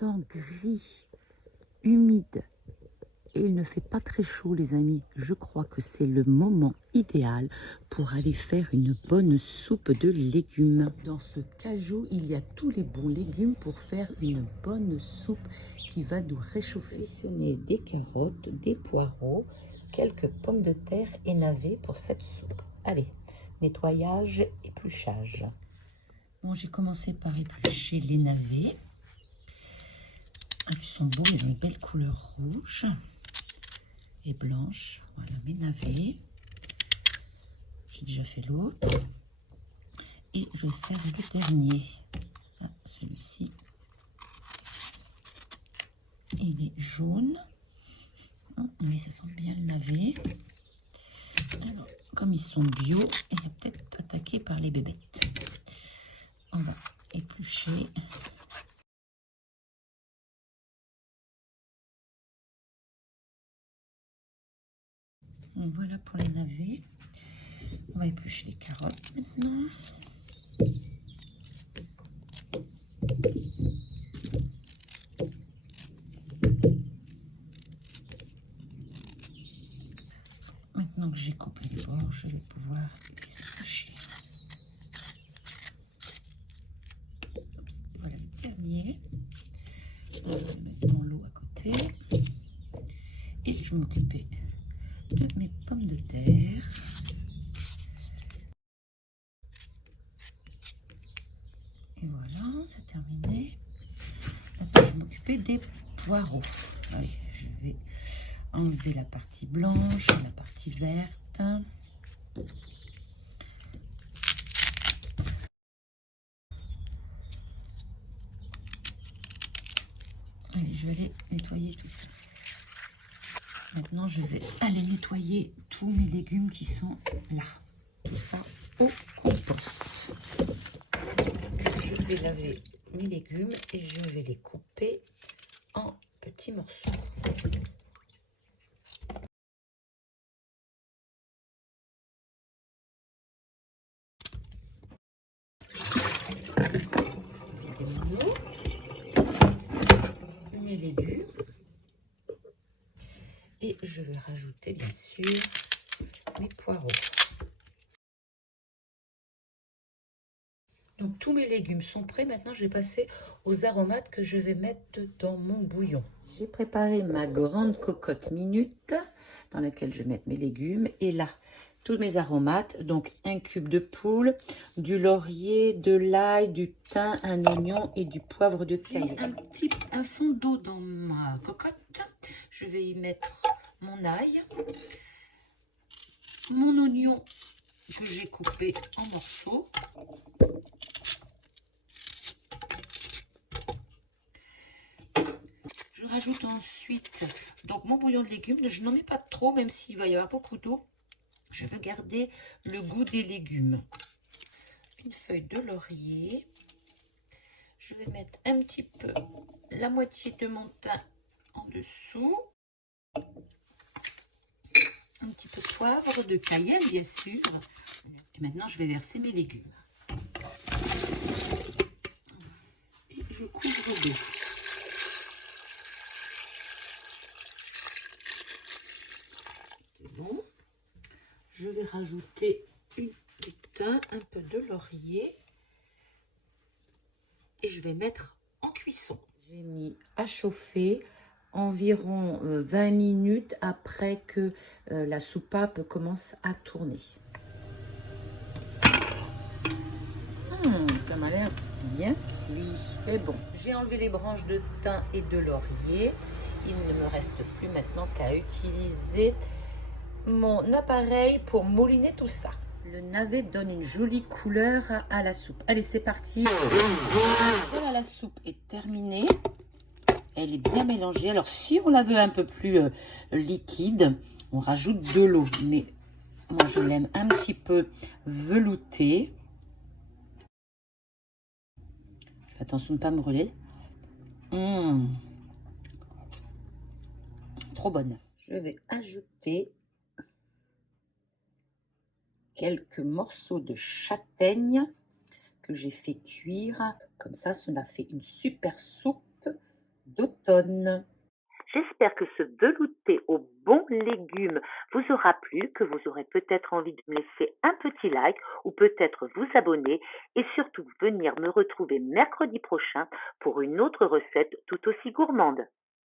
temps gris, humide, et il ne fait pas très chaud, les amis. Je crois que c'est le moment idéal pour aller faire une bonne soupe de légumes. Dans ce cajot, il y a tous les bons légumes pour faire une bonne soupe qui va nous réchauffer. Sélectionnez des carottes, des poireaux, quelques pommes de terre et navets pour cette soupe. Allez, nettoyage, épluchage. Bon, j'ai commencé par éplucher les navets. Ils sont beaux, ils ont une belle couleur rouge et blanche. Voilà mes navets. J'ai déjà fait l'autre. Et je vais faire le dernier. Ah, celui-ci. Il est jaune. Oui, ça sent bien le navet. Alors, comme ils sont bio, il est peut-être attaqué par les bébêtes. On va éplucher. Voilà pour les navets. On va éplucher les carottes maintenant. Maintenant que j'ai coupé les bords, je vais pouvoir les éplucher. Voilà le dernier. On va le mettre dans l'eau à côté. Et je vais m'occuper de mes pommes de terre. Et voilà, c'est terminé. Maintenant, je vais m'occuper des poireaux. Allez, je vais enlever la partie blanche et la partie verte. Allez, je vais aller nettoyer tout ça. Maintenant, je vais aller nettoyer tous mes légumes qui sont là. Tout ça au compost. Je vais laver mes légumes et je vais les couper en petits morceaux. Vider mon eau, mes légumes. Et je vais rajouter bien sûr mes poireaux. Donc tous mes légumes sont prêts. Maintenant, je vais passer aux aromates que je vais mettre dans mon bouillon. J'ai préparé ma grande cocotte minute dans laquelle je vais mettre mes légumes. Et là, tous mes aromates. Donc un cube de poule, du laurier, de l'ail, du thym, un oignon et du poivre de Cayenne. Un fond d'eau dans ma cocotte. Je vais y mettre mon ail, mon oignon que j'ai coupé en morceaux. Je rajoute ensuite donc mon bouillon de légumes. Je n'en mets pas trop, même s'il va y avoir beaucoup d'eau. Je veux garder le goût des légumes. Une feuille de laurier. Je vais mettre un petit peu la moitié de mon thym en dessous. Un petit peu de poivre de Cayenne, bien sûr. Et maintenant, je vais verser mes légumes. Et je couvre d'eau. C'est bon. Je vais rajouter du thym, un peu de laurier. Et je vais mettre en cuisson. J'ai mis à chauffer environ 20 minutes après que la soupape commence à tourner. Ça m'a l'air bien cuit, c'est bon. J'ai enlevé les branches de thym et de laurier. Il ne me reste plus maintenant qu'à utiliser mon appareil pour mouliner tout ça. Le navet donne une jolie couleur à la soupe. Allez, c'est parti. Voilà, la soupe est terminée. Elle est bien mélangée. Alors, si on la veut un peu plus liquide, on rajoute de l'eau. Mais moi, je l'aime un petit peu veloutée. Je fais attention de ne pas me brûler. Trop bonne. Je vais ajouter quelques morceaux de châtaigne que j'ai fait cuire. Comme ça m'a fait une super soupe d'automne. J'espère que ce velouté aux bons légumes vous aura plu, que vous aurez peut-être envie de me laisser un petit like ou peut-être vous abonner et surtout venir me retrouver mercredi prochain pour une autre recette tout aussi gourmande.